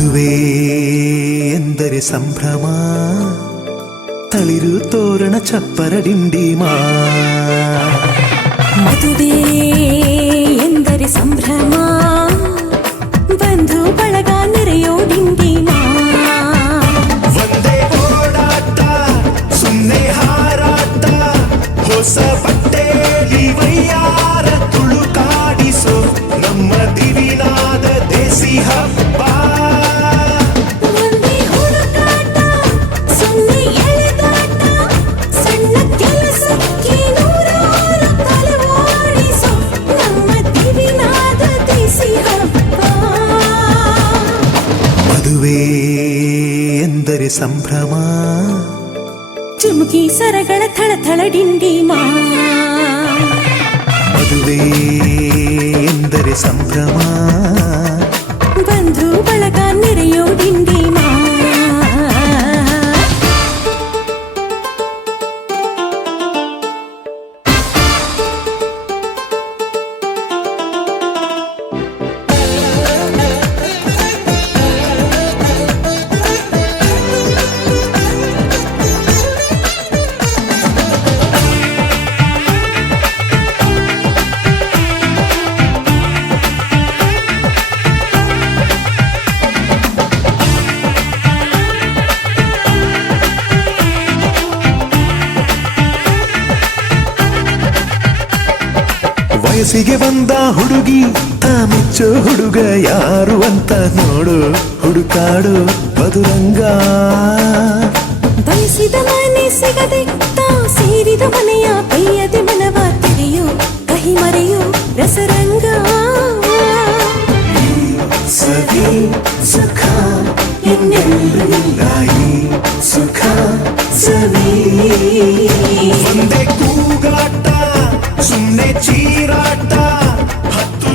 ಮದುವೆ ಎಂದರೆ ಸಂಭ್ರಮ ತಳಿರು ತೋರಣ ಚಪ್ಪರ ಡಿಂಡಿಮಾ ಮದುವೆ ಎಂದರೆ ಸಂಭ್ರಮ ಬಂಧು ಬಳಗ ನೆರೆಯೋ ಡಿಂಡಿಮಾ ಒಂದೇ ಓಡಾಟ ಸುಮ್ಮನೆ ಹಾರಾಟ ಹೊಸ ಬಟ್ಟೆಲಿ ವೈಯಾರ ತುಳುಕಾಡಿಸೋ ನಮ್ಮ ದಿವಿನಾದ ದೇಸಿ ಹಬ್ಬ ಮದುವೆ ಎಂದರೆ ಸಂಭ್ರಮ ಚುಮುಕಿ ಸರಗಳ ಥಳಥಳ ಡಿಂಡಿಮಾ ಮದುವೆ ಎಂದರೆ ಸಂಭ್ರಮ ಬಂಧು ಬಳಗ ನೆರೆಯೋ ಡಿಂಡಿಮಾ ವಯಸ್ಸಿಗೆ ಬಂದ ಹುಡುಗಿ ಮೆಚ್ಚೋ ಹುಡುಗ ಯಾರು ಅಂತ ನೋಡು. ಹುಡುಕಾಡು ಮಧುರಂಗ. ಬಯಸಿದ ಮನೆ ಸಿಗದೆ ತಾ ಸೇರಿದ ಮನೆಯ ಬೈಯದೆ ಮನವ ತೆರೆಯೋ ಕಹಿ ಮರೆಯೋ ರಸರಂಗ. ಸವಿ ಸುಖ ಇನ್ನೆಲ್ಲ ಸುಖ ಸವಿ ಒಂದೇ ಕೂಗಾಟ सुमने चिराटा हत्तू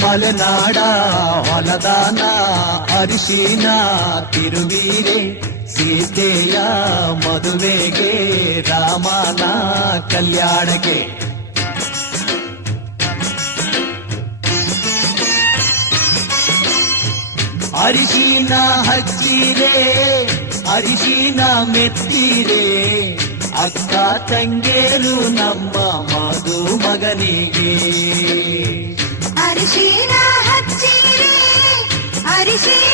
ಮಲೆನಾಡ ಹೊಲದಾನ ಅರಿಶಿನ ತಿರುವೇರೆ ಸೀತೆಯ ಮದುವೆಗೆ ರಾಮನ ಕಲ್ಯಾಣಕ್ಕೆ ಅರಿಶಿನ ತಿರುವೀರೆ ಸೀತೆಯ ಮದುವೆಗೆ ರಾಮನ ಕಲ್ಯಾಣಕ್ಕೆ ಅರಿಶಿನ ಹಚ್ಚಿರೆ ಅರಿಶಿನ ಮೆತ್ತಿರೆ ಅಕ್ಕ ತಂಗೇರು ನಮ್ಮ ಮಧು ಮಗನಿಗೆ ಅರಿಶಿನ ಹಚ್ಚಿರೆ ಅರಿಶಿನ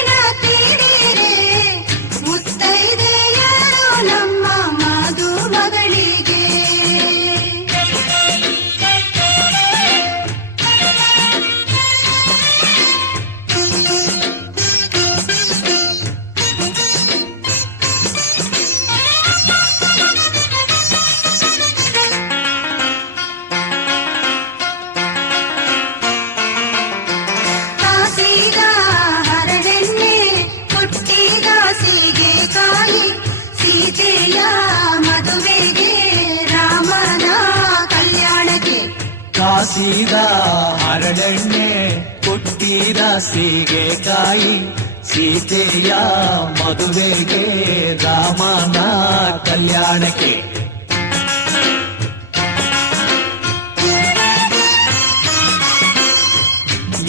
ಕೊಟ್ಟಿದ ಸೀಗೆಕಾಯಿ ಸೀತೆಯ ಮದುವೆಗೆ ರಾಮನ ಕಲ್ಯಾಣಕ್ಕೆ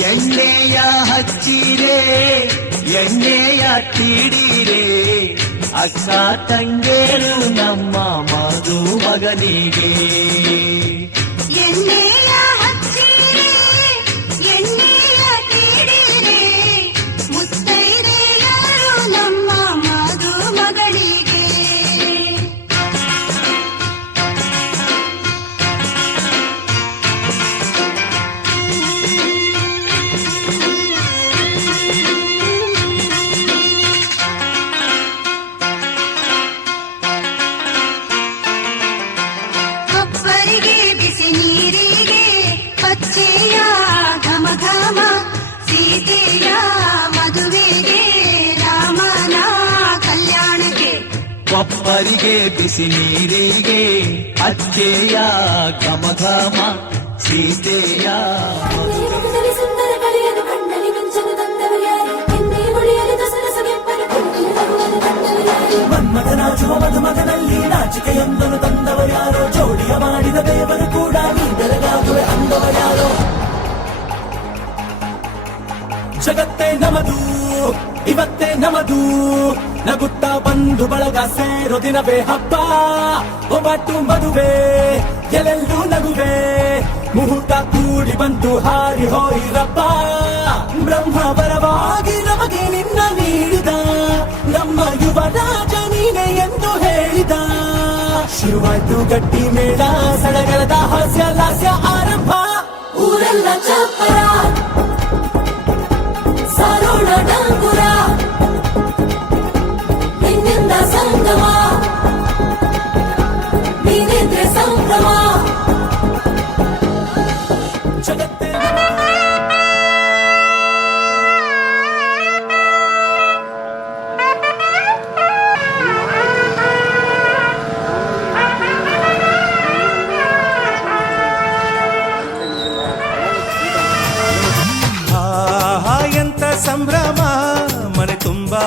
ಎಣ್ಣೆಯ ಹಚ್ಚಿರೆ ಎಣ್ಣೆಯ ತೀಡಿರೆ ಅಕ್ಕ ತಂಗೇರು ನಮ್ಮ ಮಧು ಮಗನಿಗೆ ಎಣ್ಣೆಯ ಬಿಸಿ ನೀರಿಗೆ ಅಚ್ಚೆಯ ಘಮ ಘಮ ಸೀತೆಯ ಮನ್ಮಥನಾಚುವ ಮಧುಮಗನಲ್ಲಿ ನಾಚಿಕೆಯೊಂದನ್ನು ತಂದವರ್ಯಾರೋ ಜೋಡಿಯ ಮಾಡಿದ ದೇವರು ಕೂಡ ನೀ ಬೆರಗಾಗುವೆ ಅಂದವರ್ಯಾರೋ ಜಗತ್ತೇ ನಮದು, ಇವತ್ತೇ ನಮದು. ನಗುತ್ತ ಬಂದು ಬಳಗ ಸೇರೋ ದಿನವೇ ಹಬ್ಬ. ಒಬ್ಬಟ್ಟು ಮದುವೆ, ಎಲ್ಲೆಲ್ಲೂ ನಗುವೆ. ಮುಹೂರ್ತ ಕೂಡಿ ಬಂತು ಹಾರಿ ಹೋಯಿರಪ್ಪ ಬ್ರಹ್ಮ ಪರವಾಗಿ ನಮಗೆ ನಿನ್ನ ನೀಡಿದ. ನಮ್ಮ ಯುವ ರಾಜ ನೀನೆ ಎಂದು ಹೇಳಿದ. ಶುರುವಾಯ್ತು ಗಟ್ಟಿ ಮೇಳ, ಸಡಗರದ ಹಾಸ್ಯ ಲಾಸ್ಯ ಆರಂಭ. ಊರೆಲ್ಲ ಚಪ್ಪರ. 我能。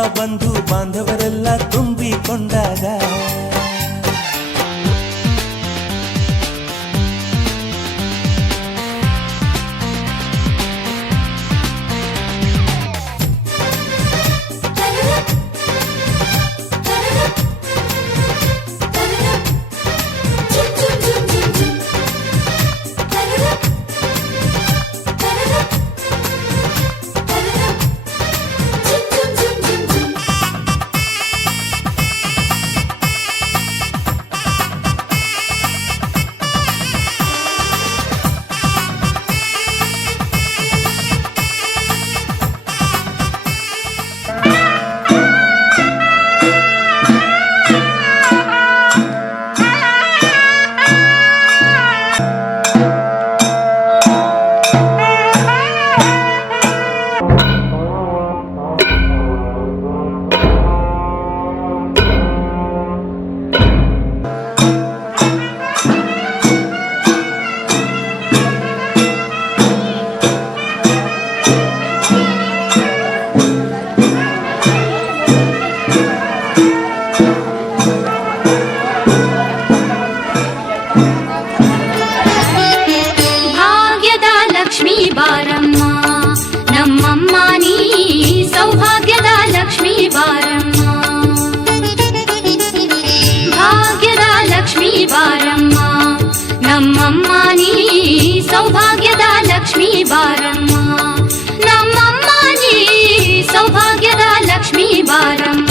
ಬಂಧು ಬಾಂಧವರೆಲ್ಲ ತುಂಬಿಕೊಂಡಾಗ लक्ष्मी बारम्मा भाग्यदा लक्ष्मी बारम्मा नम् अम्मानी सौभाग्यदा लक्ष्मी बारम्मा नम् अम्मानी सौभाग्यदा लक्ष्मी बारम्मा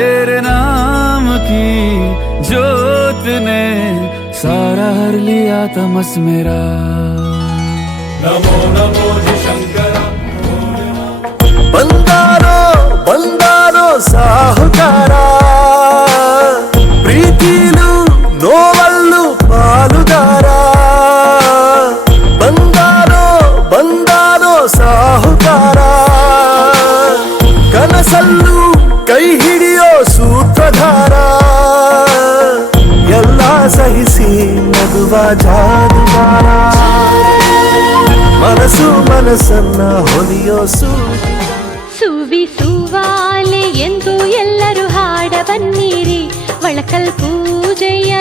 तेरे नाम की जोत ने सारा हर लिया तमस मेरा। नमो नमो बंदारो बंदारो साहुकारा प्रीति नो ಸಹಿಸಿ ನಗುವ ಜಾದುಗಾರ ಮನಸ್ಸು ಮನಸ್ಸನ್ನ ಹೊಲಿಯೋ ಸೂ ಸುವಿಸುವಾಲೆ ಎಂದು ಎಲ್ಲರೂ ಹಾಡ ಬನ್ನಿರಿ ಒಳಕಲ್ ಪೂಜೆಯ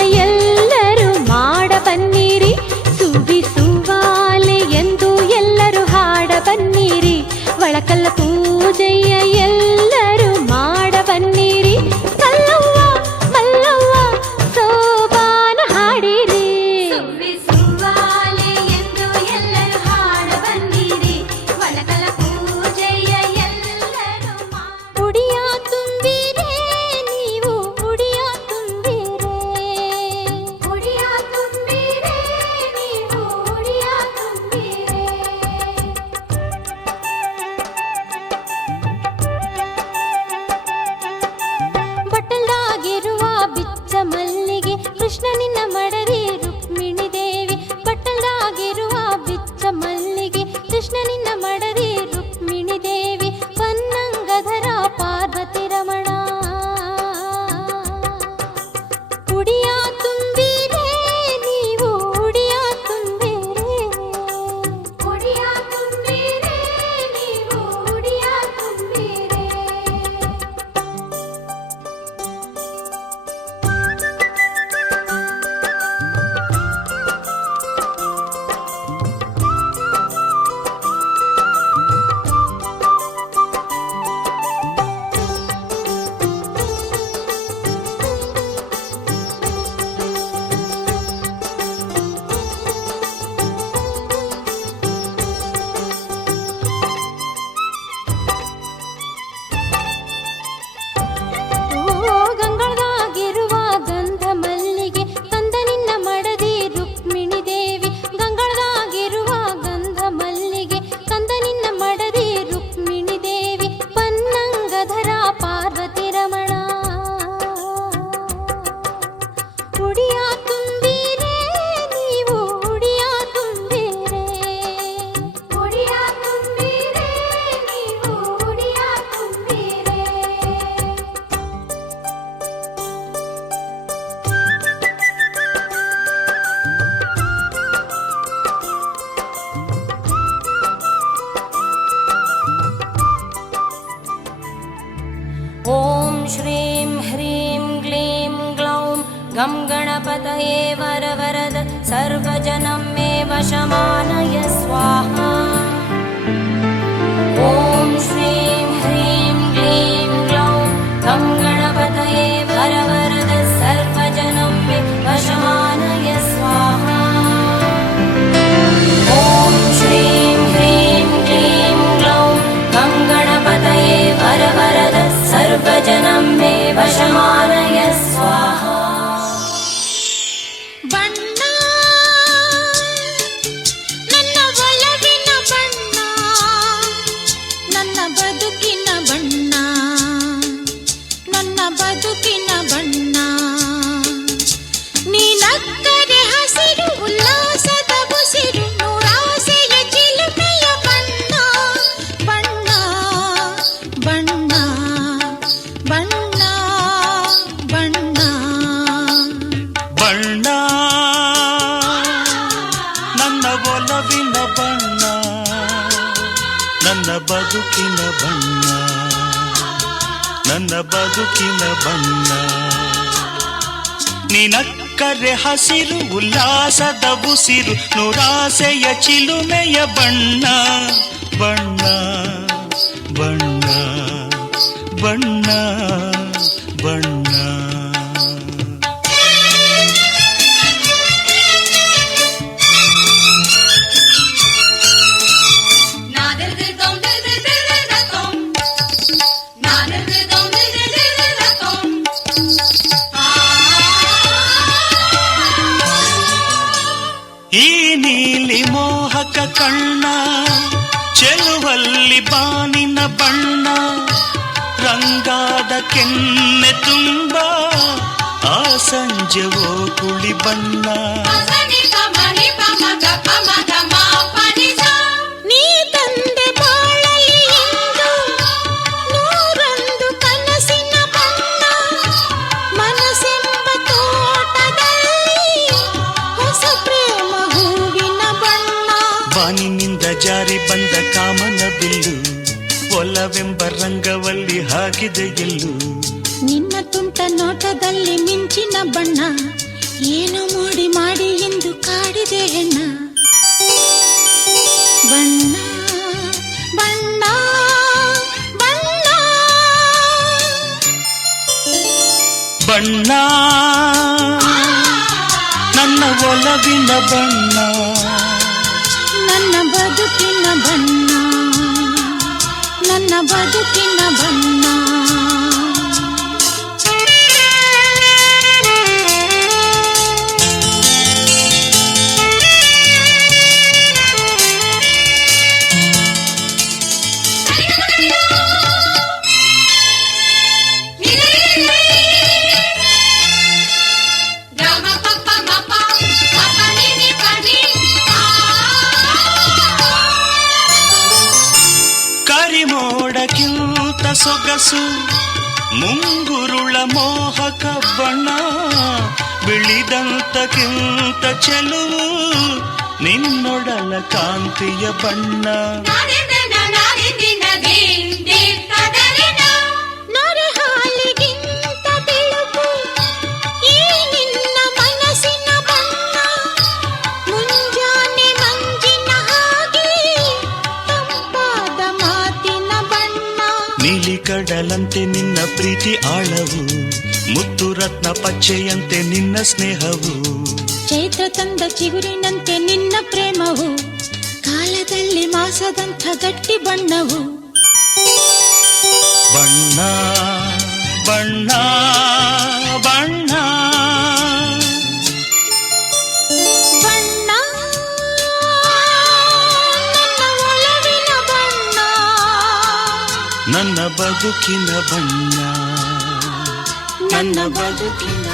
सर्वजनं मे वशमानय स्वाहा। ॐ श्रीं ह्रीं क्लीं ग्लौं गं गणपतये वरवरद सर्वजनं मे वशमानय स्वाहा। ॐ श्रीं ह्रीं क्लीं ग्लौं गं गणपतये वरवरद सर्वजनं मे वशमानय ನಿನಕ್ಕರೆ ಹಸಿರು ಉಲ್ಲಾಸದ ಉಸಿರು ನುರಾಸೆಯ ಚಿಲುಮೆಯ ಬಣ್ಣ ಬಣ್ಣ ಬಣ್ಣ ಬಣ್ಣ. ಮೋಹಕ ಕಣ್ಣ ಚೆಲುವಲ್ಲಿ ಬಾನಿನ ಬಣ್ಣ ರಂಗಾದ ಕೆನ್ನೆ ತುಂಬ ಆ ಸಂಜೆವೋ ಕುಳಿ ಬಣ್ಣ ಜಾರಿ ಬಂದ ಕಾಮನ ಬಿಲ್ಲು ಒಲವೆಂಬ ರಂಗವಲ್ಲಿ ಹಾಕಿದೆ ಗೆಲ್ಲು ನಿನ್ನ ತುಂಟ ನೋಟದಲ್ಲಿ ಮಿಂಚಿನ ಬಣ್ಣ ಏನು ಮೂಡಿ ಮಾಡಿ ಎಂದು ಕಾಡಿದೆ ಹೆಣ್ಣ. ಬಣ್ಣ ಬಣ್ಣ ಬಣ್ಣ. ಬಣ್ಣ ನನ್ನ ಒಲವಿನ ಬಣ್ಣ. ನನ್ನ ಬದುಕಿನ ಬಣ್ಣ ನನ್ನ ಬದುಕಿನ ಬಣ್ಣ. ಸೊಗಸು ಮುಂಗುರುಳ ಮೋಹಕ ಬಣ್ಣ ಬಿಳಿದಂತಕ್ಕಿಂತ ಚೆಲುವು ನಿನ್ನೊಡಲ ಕಾಂತಿಯ ಬಣ್ಣ ಕಡಲಂತೆ ನಿನ್ನ ಪ್ರೀತಿ ಆಳವು ಮುತ್ತು ರತ್ನ ಪಚ್ಚೆಯಂತೆ ನಿನ್ನ ಸ್ನೇಹವು. ಚೈತ್ರ ತಂದ ಚಿಗುರಿನಂತೆ ನಿನ್ನ ಪ್ರೇಮವು ಕಾಲದಲ್ಲಿ ಮಾಸದಂಥ ಗಟ್ಟಿ ಬಣ್ಣವು. ಬಣ್ಣ ಬಣ್ಣ ಬದುಕಿನ ಬಣ್ಣ. ನನ್ನ ಬದುಕಿನ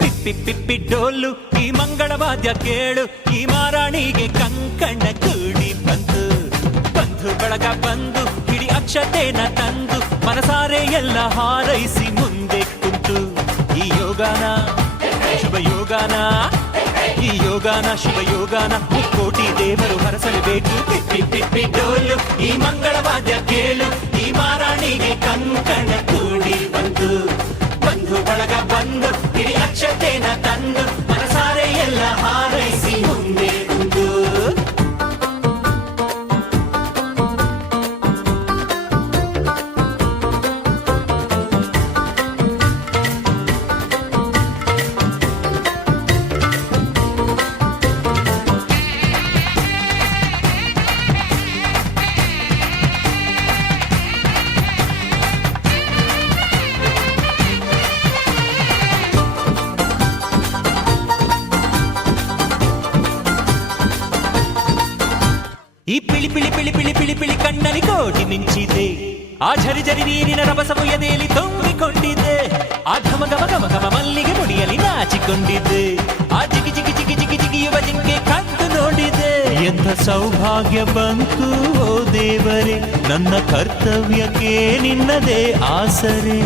ಪಿಪ್ಪಿ ಪಿಪ್ಪಿ ಡೋಲು, ಈ ಮಂಗಳವಾದ್ಯ ಕೇಳು, ಈ ಮಾರಾಣಿಗೆ ಕಂಕಣ ಕೂಡಿ ಬಂತು ಬಂಧು ಬಳಗ ಬಂದು, ಹಿಡಿ ಅಕ್ಷತೆನ ತಂದು, ಮನಸಾರೆ ಎಲ್ಲ ಹಾರೈಸಿ ಮುಂದೆ ಕುಂತು. ಈ ಯೋಗಾನ, ಶುಭ ಯೋಗಾನ. ಈ ಯೋಗಾನ ಶುಭ ಯೋಗಾನ ಮುಕ್ಕೋಟಿ ದೇವರು ಹರಸಲೇಬೇಕು. ಡೋಲು. ಈ ಮಂಗಳವಾದ್ಯ ಕೇಳು. ಈ ಮಾರಾಣಿಗೆ ಕಂಕಣ ಕೂಡಿ ಬಂದು. ಬಂದು ಬಳಗ ಬಂದು, ಹಿಡಿ ಅಕ್ಷತೆನ ತಂದು, ಮನಸಾರೆ ಎಲ್ಲ ಹಾರೈಸಿ ಪಿಳಿ ಪಿಳಿ ಪಿಳಿ ಪಿಳಿ ಪಿಳಿ ಪಿಳಿ ಕಣ್ಣಲ್ಲಿ ಕೋಟಿ ಮಿಂಚಿದೆ. ಆ ಝರಿ ಝರಿ ನೀರಿನ ರಭಸವು ಎದೆಯಲ್ಲಿ ತುಂಬಿಕೊಂಡಿದ್ದೆ ಆ ಘಮ ಘಮ ಘಮ ಘಮ ಮಲ್ಲಿಗೆ ಮುಡಿಯಲ್ಲಿ ನಾಚಿಕೊಂಡಿದ್ದೆ ಆ ಜಿಗಿ ಜಿಗಿ ಜಿಗಿ ಜಿಗಿ ಜಿಗಿಯುವ ಜಿಂಕೆ ಕಂದು ನೋಡಿದೆ. ಎಂಥ ಸೌಭಾಗ್ಯ ಬಂತು ಓ ದೇವರೇ, ನನ್ನ ಕರ್ತವ್ಯಕ್ಕೆ ನಿನ್ನದೇ ಆಸರೆ.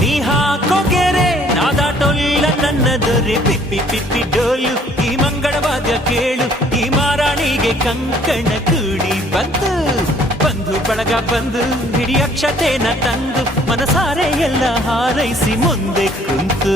ನೀ ಹಾಕೋ ಗೆರೆ ನಾದಾಟೊಲ್ಲ ನನ್ನ ದೊರೆ ಪಿಪ್ಪಿ ಪಿಪ್ಪಿ ಡೋಲು, ಈ ಮಂಗಳವಾದ್ಯ ಕೇಳು, ಈ ಮಾರಾಣಿಗೆ ಕಂಕಣ ಕೂಡಿ ಬಂದು ಬಂದು ಬಳಗ ಬಂದು, ಹಿಡಿಯಕ್ಷತೆನ ತಂದು, ಮನಸಾರೆ ಎಲ್ಲ ಹಾರೈಸಿ ಮುಂದೆ ಕುಂತು.